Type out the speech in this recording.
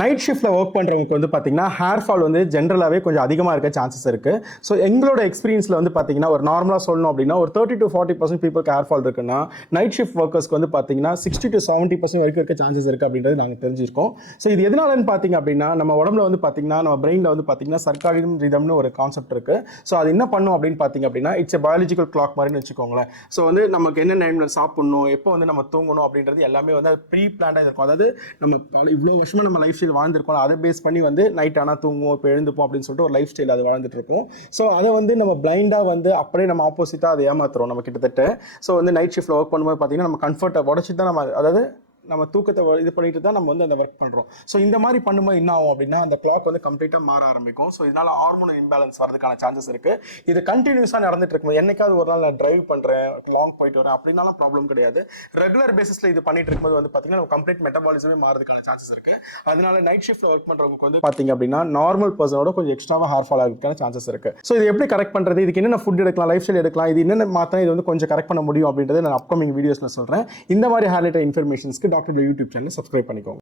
Night ஷிஃப்ட்டில் work பண்ணுறவங்களுக்கு வந்து பார்த்தீங்கன்னா ஹேர் ஃபால் வந்து ஜென்ரலாகவே கொஞ்சம் அதிகமாக இருக்க சான்சஸ் இருக்குது. ஸோ எங்களோட எக்ஸ்பீரியன்ஸில் வந்து பார்த்தீங்கன்னா ஒரு நார்மலாக சொல்லணும் அப்படின்னா ஒரு 30-40% பீப்புளுக்கு ஹேர் ஃபால் இருக்குன்னா நைட் ஷிஃப்ட் ஒர்க்கர்ஸ்க்கு வந்து பார்த்தீங்கன்னா 60-70% வரைக்கும் இருக்க சான்சஸ் இருக்குது அப்படின்றது நாங்கள் தெரிஞ்சிருக்கோம். ஸோ இது எதனாலன்னு பார்த்தீங்க அப்படின்னா நம்ம உடம்புல வந்து பார்த்தீங்கன்னா நம்ம பிரெயினில் வந்து பார்த்தீங்கன்னா சர்க்காடியம் ரிதம்னு ஒரு கான்செப்ட் இருக்குது. ஸோ அது என்ன பண்ணும் அப்படின்னு பார்த்தீங்க அப்படின்னா இட்ஸ் எ பயாலஜிக்கல் கிளாக் மாதிரின்னு வச்சுக்கோங்களேன். ஸோ வந்து நமக்கு என்ன டைமில் சாப்பிடணும், எப்போ வந்து நம்ம தூங்கணும் அப்படின்றது எல்லாமே வந்து ப்ரீ பிளான்டாக இருக்கும். அதாவது நம்ம இவ்வளோ வருஷமாக நம்ம லைஃப் ஸ்டைல் வாழ்ந்துருக்கோம், அதை பேஸ் பண்ணி வந்து நைட் ஆனால் தூங்குவோம், இப்போ எழுந்துப்போம் அப்படின்னு சொல்லிட்டு ஒரு லைஃப் ஸ்டைல் அது வாழ்ந்துட்டு இருக்கும். ஸோ அதை வந்து நம்ம பிளைண்டாக வந்து அப்படியே நம்ம ஆப்போசிட்டாக அதை ஏமாத்துறோம் நம்ம கிட்டத்தட்ட. ஸோ வந்து நைட் ஷிஃப்ட்டில் ஒர்க் பண்ணும்போது பார்த்தீங்கன்னா நம்ம கம்ஃபர்ட்டை உடச்சி தான் நம்ம அதாவது நம்ம தூக்கத்தை இது பண்ணிட்டு தான் நம்ம வந்து அந்த ஒர்க் பண்ணுறோம். ஸோ இந்த மாதிரி பண்ணும்போது என்ன ஆகும் அப்படின்னா அந்த கிளாக் வந்து கம்ப்ளீட்டாக மாற ஆரம்பிக்கும். ஸோ இதனால் ஹார்மோன் இம்பேலன்ஸ் வரதுக்கான சான்சஸ் இருக்குது. இது கண்டினியூஸாக நடந்துட்டு இருக்கும். என்னைக்காவது ஒரு நாள் நான் டிரைவ் பண்ணுறேன், லாங் போயிட்டு வரேன் அப்படின்னாலும் ப்ராப்ளம் கிடையாது. ரெகுலர் பேசிஸில் இது பண்ணிட்டு இருக்கும்போது வந்து பார்த்தீங்கன்னா நம்ம கம்ப்ளீட் மெட்டபாலிசமே மாறதுக்கான சான்சஸ் இருக்குது. அதனால நைட் ஷிஃப்ட்டில் ஒர்க் பண்ணுறவங்களுக்கு வந்து பார்த்தீங்க அப்படின்னா நார்மல் பர்சனோட கொஞ்சம் எக்ஸ்ட்ராவாக ஹேர் ஃபால் ஆகிறதுக்கான சான்சஸ் இருக்குது. ஸோ இது எப்படி கரெக்ட் பண்ணுறது, இதுக்கு என்னென்ன ஃபுட் எடுக்கலாம், லைஃப் ஸ்டைல் எடுக்கலாம், இது என்னென்ன மாற்றினா இது வந்து கொஞ்சம் கரெக்ட் பண்ண முடியும் அப்படின்றத நான் அப்கமிங் வீடியோஸில் சொல்கிறேன். இந்த மாதிரி ஹேர் ரிலேட்டட் இன்ஃபர்மேஷன்ஸ்க்கு டாக்டர் யூடியூப் சேனல் சப்ஸ்கிரைப் பண்ணிக்கோங்க.